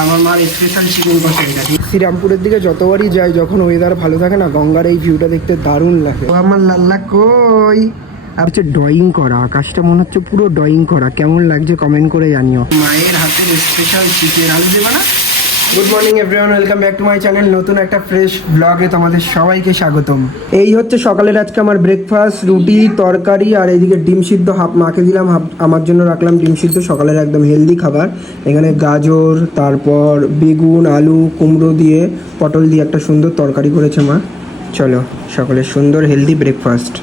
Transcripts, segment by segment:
আমার মার special chicken কষা এটা। শ্রীরামপুরের দিকে যতবারই যাই, যখন ওয়েদার ভালো থাকে না, গঙ্গার এই ভিউটা দেখতে দারুণ লাগে। ও আমার লাল্লা কই, আর হচ্ছে ড্রয়িং করা, আকাশটা মনে হচ্ছে পুরো ড্রয়িং করা। কেমন লাগছে কমেন্ট করে জানিও। মায়ের হাতের স্পেশাল চিকেন, আলু দেবা না? Good morning everyone, welcome back to my channel. নতুন একটা ফ্রেশ ব্লগে তোমাদের সবাইকে স্বাগতম। এই হচ্ছে সকালের আজকে আমার ব্রেকফাস্ট, রুটি তরকারি, আর এইদিকে ডিম সিদ্ধ হাফ মাকে দিলাম, হাফ আমার জন্য রাখলাম ডিম সিদ্ধ। সকালের একদম হেলদি খাবার। এখানে গাজর, তারপর বেগুন, আলু, কুমড়ো দিয়ে, পটল দিয়ে একটা সুন্দর তরকারি করেছে মা। চলো সকালের সুন্দর হেলদি ব্রেকফাস্ট।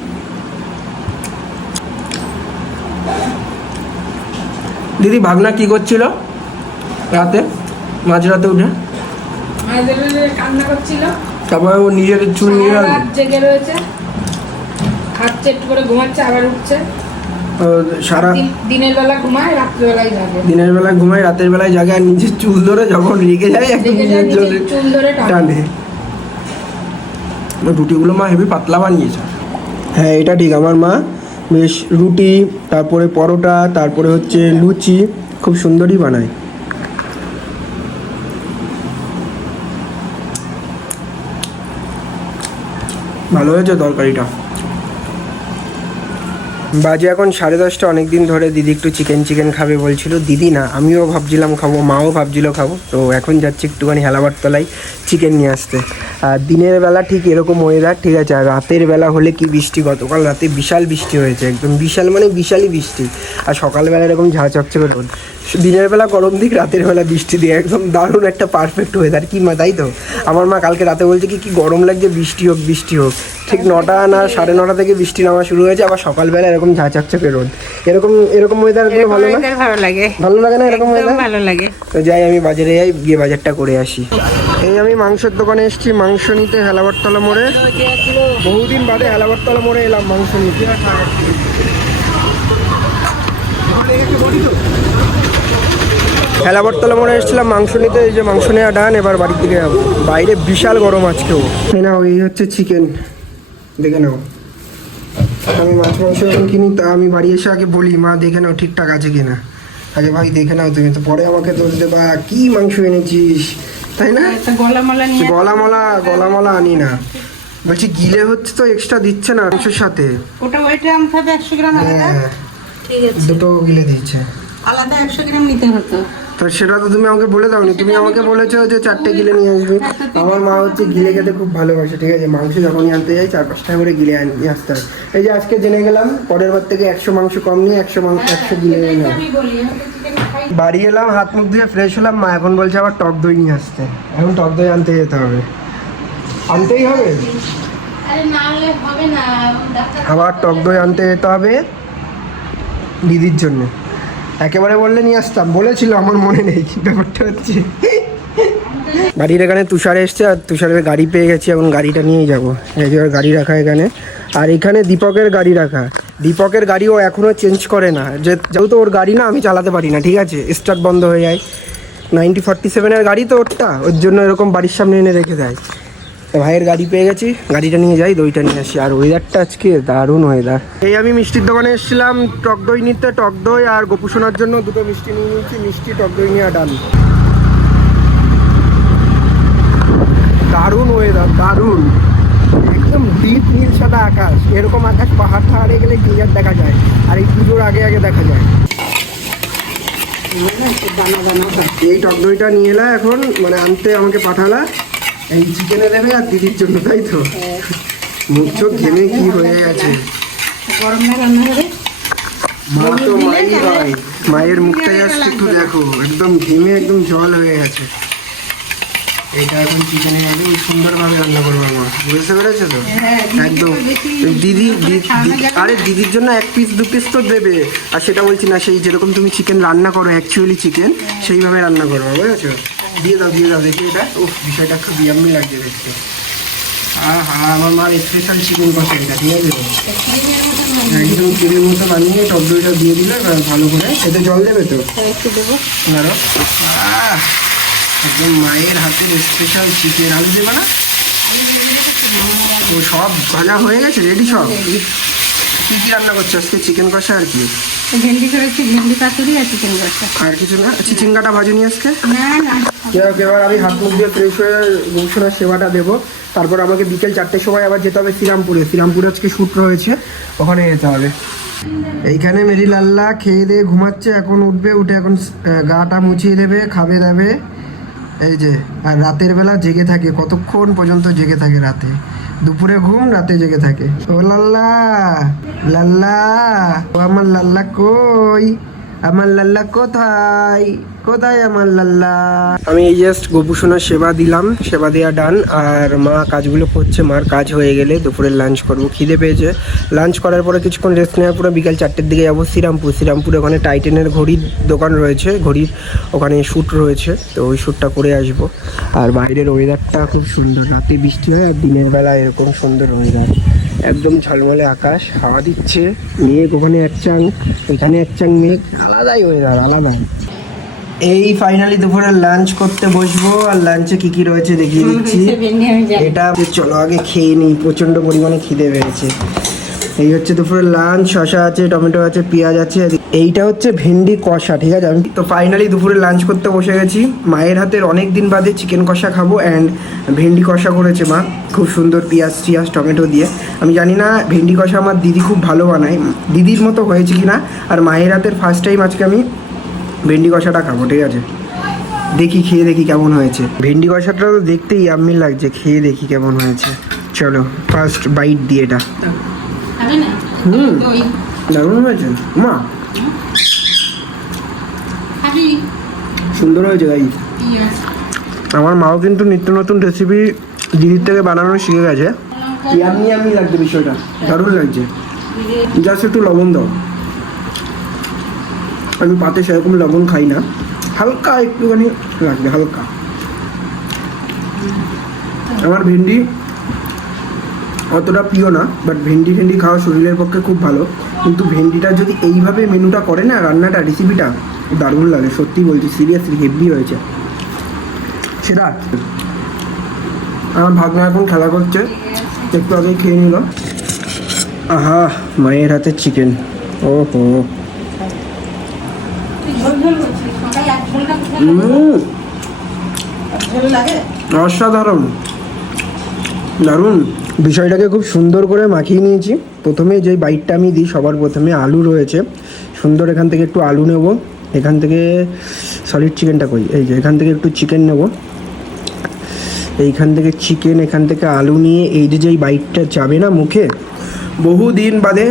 দিদি ভাগনা কি করছিল রাতে, মাঝরাতে উঠে? কান্না করছিল, তারপর ও নিজের চুল নিয়ে জেগে রয়েছে, খাচ্ছে, একটু করে ঘুমাচ্ছে, আবার উঠছে। সারা দিনের বেলা ঘুমায়, রাত্রিবেলায় জাগে। দিনের বেলায় ঘুমায়, রাতের বেলায় জাগে, আর নিজের চুল ধরে যখন রেগে যায় একদম নিজের চুল ধরে টানে। রুটিগুলো মা হেবি পাতলা বানিয়েছে। হ্যাঁ এটা ঠিক, আমার মা বেশ রুটি, তারপরে পরোটা, তারপরে হচ্ছে লুচি খুব সুন্দরই বানায়। ভালো হয়েছে তরকারিটা। বাজে এখন 10:30, অনেক দিন ধরে দিদি একটু চিকেন খাবে বলছিল। দিদি না, আমিও ভাবছিলাম খাবো, মাও ভাবছিল খাবো। তো এখন যাচ্ছি একটুখানি হেলাবারতলায় চিকেন নিয়ে আসতে। আর দিনের বেলা ঠিক এরকম ওয়েদার, ঠিক আছে। আর রাতের বেলা হলে কি বৃষ্টি, গতকাল রাতে বিশাল বৃষ্টি হয়েছে, একদম বিশাল মানে বিশালই বৃষ্টি। আর সকালবেলা এরকম ঝাঁ চকচকে রোদ, দিনের বেলা গরম দিক, রাতের বেলা বৃষ্টি দিয়ে, একদম দারুণ একটা পারফেক্ট ওয়েদার। কি মা, তাই তো? আমার মা কালকে রাতে বলছে কি গরম লাগছে, বৃষ্টি হোক বৃষ্টি হোক। ঠিক 9টা না 9:30 থেকে বৃষ্টি নামা শুরু হয়েছে, আবার সকালবেলা এরকম ঝাঁ চকচকে রোদ। এরকম ওয়েদার গুলো ভালো না? ভালো লাগে, ভালো লাগে না এরকম ওয়েদার? ভালো লাগে। তো যাই, আমি বাজারে যাই, গিয়ে বাজারটা করে আসি। এই আমি মাংসের দোকানে এসেছি মাংস নিতে, হেলাবারতলা মোড়ে। বহুদিন বাদে হেলাবারতলা মোড়ে এলাম মাংস নিতে। হেলাবারতলা মোড়ে এসেছিলাম মাংস নিতে, এই যে মাংস নেওয়া ডান, এবার বাড়ির দিকে যাবো। বাইরে বিশাল গরম আজকেও। এই নাও, এই হচ্ছে চিকেন, দেখে নাও। আমি মাছ মাংস যখন কিনি, তা আমি বাড়ি এসে আগে বলি মা দেখে নাও ঠিকঠাক আছে কিনা। আগে ভাই দেখে নাও তুমি, তো পরে আমাকে দোষ দেবা কি মাংস এনেছিস, তাই না? গলামলা আনি না, বলছি গিলে হচ্ছে তো এক্সট্রা দিচ্ছে না মাংসের সাথে। ওটা ওইটা আনতে হবে 100 গ্রাম আলাদা। ঠিক আছে, দুটো গিলে দিচ্ছে আলাদা 100 গ্রাম নিতে হতো। তো সেটা তো তুমি আমাকে বলে দাওনি, তুমি আমাকে বলেছো যে 4টে গিলে নিয়ে আসবে। আমার মা হচ্ছে গিলে খেতে খুব ভালোবাসে, ঠিক আছে। মাংস যখনই আনতে যাই 4-5টা করে গিলে নিয়ে আসতে হয়। এই যে আজকে জেনে গেলাম, পরের বার থেকে 100 মাংস কম নিয়ে 100 গিলে নিয়ে। বাড়ি এলাম, হাত মুখ ধুয়ে ফ্রেশ হলাম, মা এখন বলছে আবার টক দই নিয়ে আসতে। এখন টক দই আনতে যেতে হবে, আনতেই হবে। আবার টক দই আনতে যেতে হবে দিদির জন্য। একেবারে বললে নিয়ে আসতাম, বলেছিল, আমার মনে নেই। ব্যাপারটা হচ্ছে বাড়ির এখানে তুষার এসছে, আর তুষারের গাড়ি পেয়ে গেছি, এখন গাড়িটা নিয়েই যাবো। এই যে গাড়ি রাখা এখানে, আর এখানে দীপকের গাড়ি রাখা। দীপকের গাড়িও এখনও চেঞ্জ করে না, যেহেতু ওর গাড়ি না, আমি চালাতে পারি না, ঠিক আছে। স্টার্ট বন্ধ হয়ে যায়। 9047-এর গাড়ি তো ওরটা, ওর জন্য এরকম বাড়ির সামনে এনে রেখে দেয়। তো ভাইয়ের গাড়ি পেয়ে গেছি, গাড়িটা নিয়ে যাই, দইটা নিয়ে আসি। আর ওয়েদারটা আজকে দারুণ ওয়েদার। এই আমি মিষ্টির দোকানে এসেছিলাম টক দই নিতে, টক দই আর গোপু সোনার জন্য দুটো মিষ্টি নিয়ে নিয়েছি। মিষ্টি টক দই নিয়ে ডান। দারুণ ওয়েদার, দারুণ, একদম ডিপ নীল সাদা আকাশ। এরকম আকাশ পাহাড় ঠাহাড়ে গেলে ক্লিয়ার দেখা যায়, আর এই পুজোর আগে দেখা যায়। এই টক দইটা নিয়ে এলা এখন, মানে আনতে আমাকে পাঠালা। এই চিকেনে দেবে আর দিদির জন্য, তাই তো? মুখ চোখ ঘেমে কি হয়ে গেছে। মা তো মাই হয়, মায়ের মুখটা জাস্ট একটু দেখো, একদম ঘেমে একদম জল হয়ে গেছে। এটা এখন চিকেনে একদম সুন্দরভাবে রান্না করবো মা, বুঝতে পেরেছো তো? একদম দিদি, আরে দিদির জন্য 1 পিস 2 পিস তো দেবে। আর সেটা বলছি না, সেই যেরকম তুমি চিকেন রান্না করো অ্যাকচুয়ালি চিকেন, সেইভাবে রান্না করবো, বুঝেছো? দিয়ে দাও দেখি এটা। বিষয়টা খুব ইয়াম্মি লাগছে দেখতে। আমার মার স্পেশাল চিকেন কষা এটা, ঠিক আছে। একদম তেলের মতো বানিয়ে টক দইটা দিয়ে দিলে ভালো করে। এতে জল দেবে তো? ধরো, একদম মায়ের হাতের স্পেশাল চিকেন। আলু দেবে না? তো সব ভাজা হয়ে গেছে, রেডি সব। কী রান্না করছো আজকে? চিকেন কষা আর কি? ভেন্ডি করেছি, ভেন্ডি পাতুরি আর চিকেন কষা। আর কিছু না? চিচিঙ্গাটা ভাজুনি আজকে? না না, এবার আমি হাত মুখ দিয়ে ফ্রেশ হয়ে গোপসোনার সেবাটা দেবো। তারপর আমাকে বিকেল 4টের সময় আবার যেতে হবে শ্রীরামপুরে আজকে শ্যুট রয়েছে, ওখানে যেতে হবে। এইখানে মেরি লাল্লা খেয়ে দিয়ে ঘুমাচ্ছে, এখন উঠবে, উঠে এখন গাটা মুছিয়ে দেবে, খাবে দাবে। এই যে, আর রাতের বেলা জেগে থাকে, কতক্ষণ পর্যন্ত জেগে থাকে রাতে, দুপুরে ঘুম, রাতে জেগে থাকে। ও লাল্লা, লাল্লা, ও আমার লাল্লা কই, আমার লাল্লা কোথায়, কোথায় আমার লাল্লা? আমি এই জাস্ট গোপুসোনার সেবা দিলাম, সেবা দেওয়া ডান। আর মা কাজগুলো করছে, মার কাজ হয়ে গেলে দুপুরের লাঞ্চ করবো। খিদে পেয়েছে, লাঞ্চ করার পরে কিছুক্ষণ রেস্ট নেওয়ার পরে বিকাল 4টের দিকে যাবো শ্রীরামপুরে। ওখানে টাইটেনের ঘড়ির দোকান রয়েছে, ঘড়ির ওখানে শ্যুট রয়েছে, তো ওই শ্যুটটা করে আসবো। আর বাইরের ওয়েদারটা খুব সুন্দর, রাতে বৃষ্টি হয় আর দিনের বেলা এরকম সুন্দর ওয়েদার, একদম ঝলমলে আকাশ, হাওয়া দিচ্ছে, মেঘ ওখানে এক চাং, এখানে এক চাং মেঘ, আলাদাই ওয়েদার, আলাদা। এই ফাইনালি দুপুরে লাঞ্চ করতে বসবো। আর লাঞ্চে কি কি রয়েছে দেখিয়ে দিচ্ছি। এটা চলো আগে খেয়ে নিই, প্রচণ্ড পরিমাণে খিদে পেয়েছে। এই হচ্ছে দুপুরের লাঞ্চ, শসা আছে, টমেটো আছে, পেঁয়াজ আছে। এইটা হচ্ছে ভেন্ডি কষা, ঠিক আছে। আমি তো ফাইনালি দুপুরে লাঞ্চ করতে বসে গেছি। মায়ের হাতের অনেক দিন বাদে চিকেন কষা খাবো, অ্যান্ড ভেন্ডি কষা করেছে মা, খুব সুন্দর পেঁয়াজ টিয়াজ টমেটো দিয়ে। আমি জানি না ভেন্ডি কষা আমার দিদি খুব ভালো বানায়, দিদির মতো হয়েছে কি না। আর মায়ের হাতের ফার্স্ট টাইম আজকে আমি ভেন্ডি কষাটা খাবো, ঠিক আছে। দেখি, খেয়ে দেখি কেমন হয়েছে। ভেন্ডি কষাটা তো দেখতেই ইয়াম্মি লাগছে, খেয়ে দেখি কেমন হয়েছে। চলো ফার্স্ট বাইট দিয়ে এটা। দারুণ হয়েছে মা, সুন্দর হয়েছে গাই। আমার মাও কিন্তু নিত্য নতুন রেসিপি দিদির থেকে বানানো শিখে গেছে। ইয়াম্মি ইয়াম্মি লাগছে বিষয়টা, দারুণ লাগছে। জাস্ট একটু লবণ দাও, আমি পাতে সেরকম লবণ খাই না, হালকা একটুখানি লাগবে, হালকা। আমার ভেন্ডি অতটা প্রিয় না, বাট ভেন্ডি খাওয়া শরীরের পক্ষে খুব ভালো। কিন্তু ভেন্ডিটা যদি এইভাবে মেনুটা করে না, রান্নাটা, রেসিপিটা দারুণ লাগে, সত্যি বলছি, সিরিয়াসলি হেভি হয়েছে সেটা। আমার ভাগনা এখন খেলা করছে, একটু আগে খেয়ে নিল। আহা, মায়ের হাতে চিকেন, ও হো, অসাধারণ, দারুণ। বিষয়টাকে খুব সুন্দর করে মাখিয়ে নিয়েছি। প্রথমে যে বাইটটা আমি দিই, সবার প্রথমে আলু রয়েছে সুন্দর, এখান থেকে একটু আলু নেব, এখান থেকে সলিড চিকেনটা কই, এই যে এখান থেকে একটু চিকেন নেব, এইখান থেকে চিকেন, এখান থেকে আলু নিয়ে এই যে যেই বাইটটা যাবে না মুখে, বহুদিন বাদে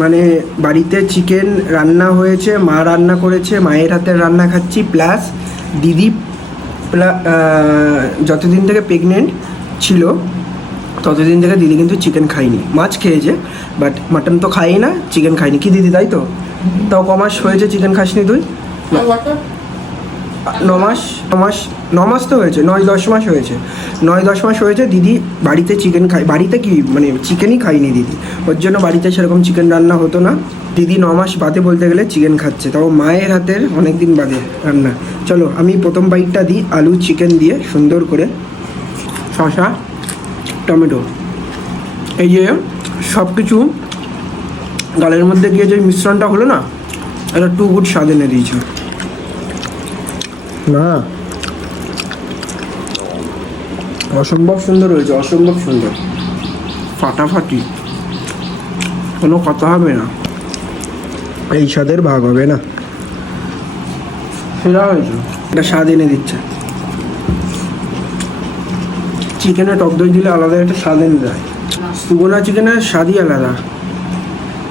মানে বাড়িতে চিকেন রান্না হয়েছে, মা রান্না করেছে, মায়ের হাতের রান্না খাচ্ছি, প্লাস দিদি যতদিন থেকে প্রেগনেন্ট ছিল ততদিন থেকে দিদি কিন্তু চিকেন খাইনি, মাছ খেয়েছে, বাট মাটন তো খাই না, চিকেন খাইনি। কি দিদি, তাই তো? তাও কমাস হয়েছে চিকেন খাসনি তুই? 9 মাস তো হয়েছে, 9-10 মাস হয়েছে, 9-10 মাস হয়েছে দিদি বাড়িতে চিকেন খাই, বাড়িতে কি মানে চিকেনই খাইনি দিদি, ওর জন্য বাড়িতে সেরকম চিকেন রান্না হতো না। দিদি 9 মাস বাদে বলতে গেলে চিকেন খাচ্ছে, তাও মায়ের হাতের অনেক দিন বাদে রান্না। চলো আমি প্রথম বাইটটা দিই, আলু চিকেন দিয়ে সুন্দর করে, শসা টমেটো, এই যে সব কিছু গালের মধ্যে গিয়ে যে মিশ্রণটা হলো না, এটা টু গুড স্বাদ এনে দিয়েছে না, অসম্ভব সুন্দর হয়েছে, অসম্ভব সুন্দর, ফাটাফাটি, কোনো কথা হবে না, এই স্বাদের ভাগ হবে না, সেটা হয়েছে, এটা স্বাদ এনে দিচ্ছে। চিকেনে টক দই দিলে আলাদা একটা স্বাদ এনে দেয়, সুগোনা চিকেনের স্বাদই আলাদা,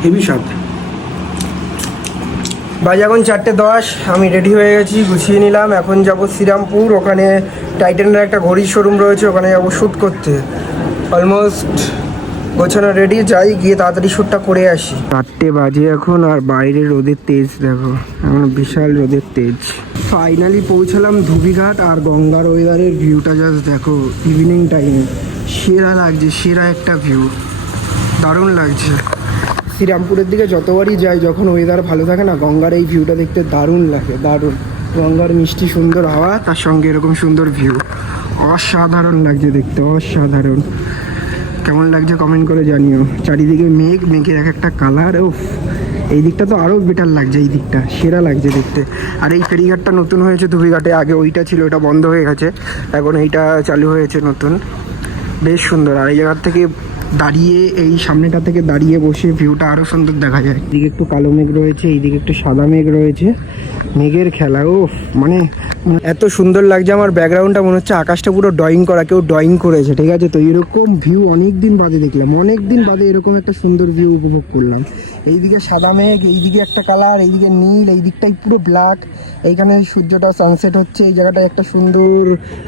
হেভি স্বাদ। বাজে এখন 4:10, আমি রেডি হয়ে গেছি, গুছিয়ে নিলাম, এখন যাবো শ্রীরামপুর, ওখানে টাইটানের একটা ঘড়ির শোরুম রয়েছে, ওখানে যাবো শ্যুট করতে। অলমোস্ট গোছানো রেডি, যাই গিয়ে তাড়াতাড়ি শ্যুটটা করে আসি। 4টে বাজে এখন, আর বাইরে রোদের তেজ দেখো, এখন বিশাল রোদের তেজ। ফাইনালি পৌঁছালাম ধুবিঘাট, আর গঙ্গার ওয়েদারের ভিউটা জাস্ট দেখো, ইভিনিং টাইমে সেরা লাগছে, সেরা একটা ভিউ, দারুণ লাগছে। শ্রীরামপুরের দিকে যতবারই যাই, যখন ওয়েদার ভালো থাকে না, গঙ্গার এই ভিউটা দেখতে দারুণ লাগে, দারুণ। গঙ্গার মিষ্টি সুন্দর হাওয়া, তার সঙ্গে এরকম সুন্দর ভিউ, অসাধারণ লাগছে দেখতে, অসাধারণ। কেমন লাগছে কমেন্ট করে জানিও। চারিদিকে মেঘ, মেঘের এক একটা কালার, ও এই দিকটা তো আরও বেটার লাগছে, এই দিকটা সেরা লাগছে দেখতে। আর এই ফেরিঘাটটা নতুন হয়েছে ধুবিঘাটে, আগে ওইটা ছিল, ওটা বন্ধ হয়ে গেছে, এখন এইটা চালু হয়েছে নতুন, বেশ সুন্দর। আর এই জায়গার থেকে দাঁড়িয়ে, এই সামনেটা থেকে দাঁড়িয়ে বসে ভিউটা আরও সুন্দর দেখা যায়। এদিকে একটু কালো মেঘ রয়েছে, এইদিকে একটু সাদা মেঘ রয়েছে, মেঘের খেলা। ও মানে এত সুন্দর লাগছে, আমার ব্যাকগ্রাউন্ডটা মনে হচ্ছে আকাশটা পুরো ড্রয়িং করা, কেউ ড্রয়িং করেছে, ঠিক আছে। তো এরকম ভিউ অনেক দিন বাদে দেখলাম, অনেক দিন বাদে এরকম একটা সুন্দর ভিউ উপভোগ করলাম। এইদিকে সাদা মেঘ, এইদিকে একটা কালার, এইদিকে নীল, এই দিকটাই পুরো ব্ল্যাক, এইখানে সূর্যটা সানসেট হচ্ছে, এই জায়গাটায় একটা সুন্দর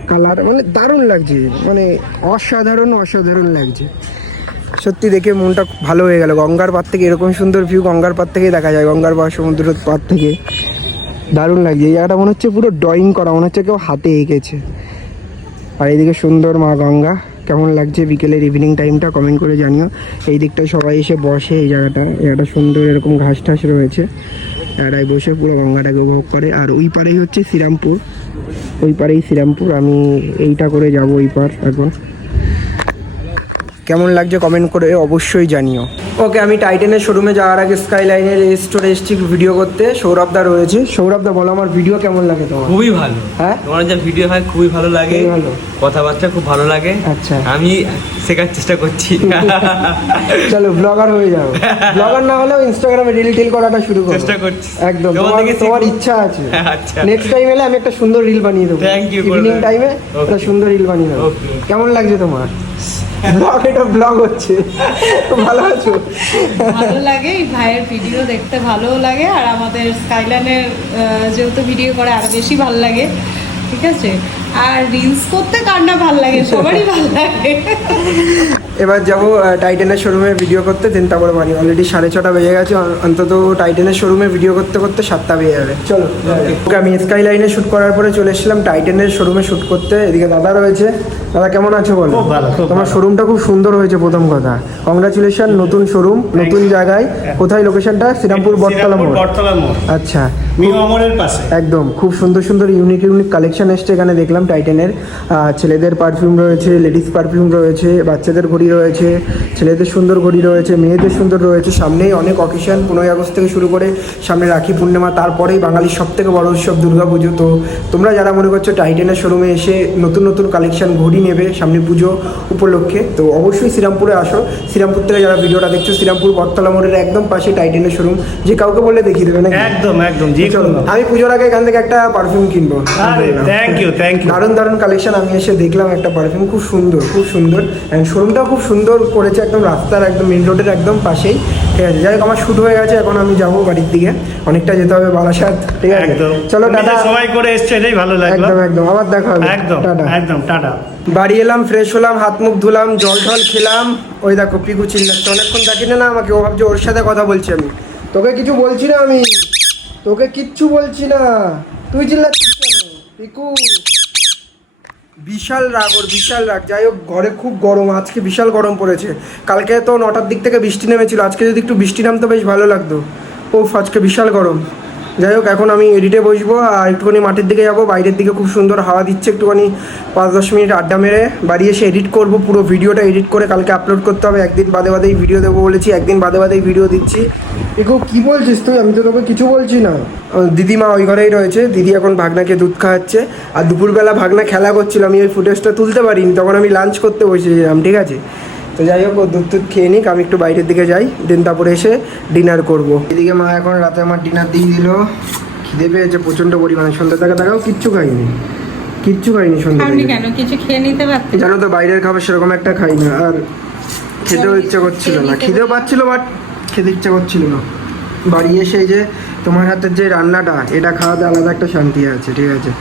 কালার, মানে দারুণ লাগছে, মানে অসাধারণ অসাধারণ লাগছে সত্যি। দেখে মনটা ভালো হয়ে গেল। গঙ্গার পাড় থেকে এরকম সুন্দর ভিউ গঙ্গার পাড় থেকেই দেখা যায়, গঙ্গার পাড় সমুদ্রের পাড় থেকে দারুণ লাগছে। এই জায়গাটা মনে হচ্ছে পুরো ড্রয়িং করা, মনে হচ্ছে কেউ হাতে এঁকেছে। আর এইদিকে সুন্দর মা গঙ্গা, কেমন লাগছে বিকেলের ইভিনিং টাইমটা কমেন্ট করে জানিও। এই দিকটায় সবাই এসে বসে, এই জায়গাটা সুন্দর, এরকম ঘাস টাস রয়েছে, এরাই বসে পুরো গঙ্গাটাকে উপভোগ করে। আর ওই পারেই হচ্ছে শ্রীরামপুর, ওই পারেই শ্রীরামপুর, আমি এইটা করে যাব ওই পার এখন। কেমন লাগছে কমেন্ট করে অবশ্যই জানিও। ওকে, আমি টাইটানের শোরুমে যাওয়ার আগে স্কাইলাইনের স্টোরে এসেছি ভিডিও করতে। সৌরভদা রয়েছে। সৌরভদা বলো, আমার ভিডিও কেমন লাগে তোমার? খুবই ভালো। হ্যাঁ, তোমার যা ভিডিও হয় খুবই ভালো লাগে, ভালো কথাবার্তা খুব ভালো লাগে। আচ্ছা, আমি শেখার চেষ্টা করছি। চলো ব্লগার হয়ে যাও। ব্লগার না হলেও ইনস্টাগ্রামে রিল টিল করাটা শুরু করো। চেষ্টা করছি একদম, তোমার ইচ্ছা আছে। আচ্ছা, নেক্সট টাইম এলে আমি একটা সুন্দর রিল বানিয়ে দেবো। Thank you. ইভিনিং টাইমে একটা সুন্দর রিল বানিয়ে দেবো। কেমন লাগছে তোমার ব্লগ? এটা ব্লগ হচ্ছে। ভালো আছো? ভালো লাগে, এই ভাইয়ের ভিডিও দেখতে ভালোও লাগে, আর আমাদের স্কাইলাইনের যেহেতু ভিডিও করে আরো বেশি ভালো লাগে, ঠিক আছে। আর রিলস করতে কার না ভালো লাগে, সবারই ভালো লাগে। এবার যাবো টাইটানের শোরুমে ভিডিও করতে, দেন তারপরে বাড়ি। অলরেডি 6:30 বেজে গেছে, অন্তত টাইটানের শোরুমে ভিডিও করতে করতে 7টা বেজে যাবে। চলো ওকে, আমি স্কাইলাইনে শ্যুট করার পরে চলে এসেছিলাম টাইটানের শোরুমে শ্যুট করতে। এদিকে দাদা রয়েছে। দাদা কেমন আছো বলো? তোমার শোরুমটা খুব সুন্দর হয়েছে, প্রথম কথা কংগ্রাচুলেশন। নতুন শোরুম, নতুন জায়গায়। কোথায় লোকেশনটা? শ্রীরামপুর বটতলা মোড়। আচ্ছা, একদম খুব সুন্দর সুন্দর ইউনিক ইউনিক কালেকশন এসছে এখানে দেখলাম টাইটানের। ছেলেদের পারফিউম রয়েছে, লেডিস পারফিউম রয়েছে, বাচ্চাদের ঘড়ি রয়েছে, ছেলেদের সুন্দর ঘড়ি রয়েছে, মেয়েদের সুন্দর রয়েছে। সামনেই অনেক অকেশন, 15ই আগস্ট থেকে শুরু করে সামনে রাখি পূর্ণিমা, তারপরেই বাঙালির সব থেকে বড় উৎসব দুর্গা পুজো। তো তোমরা যারা মনে করছো টাইটানের শোরুমে এসে নতুন নতুন কালেকশন ঘড়ি নেবে সামনে পুজো উপলক্ষে, তো অবশ্যই শ্রীরামপুরে আসো। শ্রীরামপুর থেকে যারা ভিডিওটা দেখছো, শ্রীরামপুর বটতলা মোড়ের একদম পাশে টাইটানের শোরুম। যে কাউকে বললে দেখিয়ে দেবে নাকি? একদম একদম। আমি পুজোর আগে এখান থেকে একটা পারফিউম কিনবো। Thank you. দারুণ দারুণ কালেকশন। আমি এসে দেখলাম একটা পারফিউম, খুব সুন্দর খুব সুন্দর। অ্যান্ড শোরুমটাও খুব সুন্দর করেছে, একদম রাস্তার একদম মেন রোডের একদম পাশেই, ঠিক আছে। যাই হোক, আমার শুট হয়ে গেছে, এখন আমি যাবো বাড়ির দিকে, অনেকটা যেতে হবে বারাসাত, ঠিক আছে। চলো টাটা। সময় করে এসছে, এটাই ভালো লাগলো। একদম একদম, আবার দেখা হবে। একদম টাটা একদম, টাটা। বাড়ি এলাম, ফ্রেশ হলাম, হাত মুখ ধুলাম, জল টল খেলাম। ওই দেখো পিকু চিল্লাচ্ছে, অনেকক্ষণ দেখি না আমাকে, ও ভাবছে ওর সাথে কথা বলছি আমি। তোকে কিছু বলছি না, আমি তোকে কিচ্ছু বলছি না, তুই চিল্লাচ্ছিস কেন পিকু? বিশাল রাগ ওর, বিশাল রাগ। যাই হোক, ঘরে খুব গরম, আজকে বিশাল গরম পড়েছে। কালকে তো 9টার দিক থেকে বৃষ্টি নেমেছিল, আজকে যদি একটু বৃষ্টি নামতো বেশ ভালো লাগতো। ও আজকে বিশাল গরম। যাই হোক, এখন আমি এডিটে বসবো আর একটুখানি মাঠের দিকে যাবো। বাইরের দিকে খুব সুন্দর হাওয়া দিচ্ছে, একটুখানি 5-10 মিনিট আড্ডা মেরে বাড়ি এসে এডিট করবো। পুরো ভিডিওটা এডিট করে কালকে আপলোড করতে হবে। একদিন বাদে বাদেই ভিডিও দেবো বলেছি, একদিন বাদে বাদেই ভিডিও দিচ্ছি। এগো কি বলছিস তুই? আমি তো তোকে কিছু বলছি না। দিদিমা ওই ঘরেই রয়েছে, দিদি এখন ভাগনাকে দুধ খাওয়াচ্ছে। আর দুপুরবেলা ভাগনা খেলা করছিল, আমি ওই ফুটেজটা তুলতে পারিনি, তখন আমি লাঞ্চ করতে বসেছিলাম, ঠিক আছে। তো যাই হোক, ও দুধ টুধ খেয়ে নিক, আমি একটু বাইরের দিকে যাই, দেন তারপরে এসে ডিনার করবো। এদিকে মা এখন রাতে আমার ডিনার দিয়ে দিল। খিদে পেয়েছে প্রচণ্ড পরিমাণে, সন্ধ্যা থেকে দেখাও কিচ্ছু খাইনি সন্ধ্যা থেকে। কেন কিছু খেয়ে নিতে পারতে? জানো তো বাইরের খাবার সেরকম একটা খাই না, আর খেতেও ইচ্ছা করছিল না। খিদেও পাচ্ছিল, বাট খেতে ইচ্ছা করছিল না। বাড়ি এসে এই যে তোমার হাতের যে রান্নাটা, এটা খাওয়াতে আলাদা একটা শান্তি আছে, ঠিক আছে।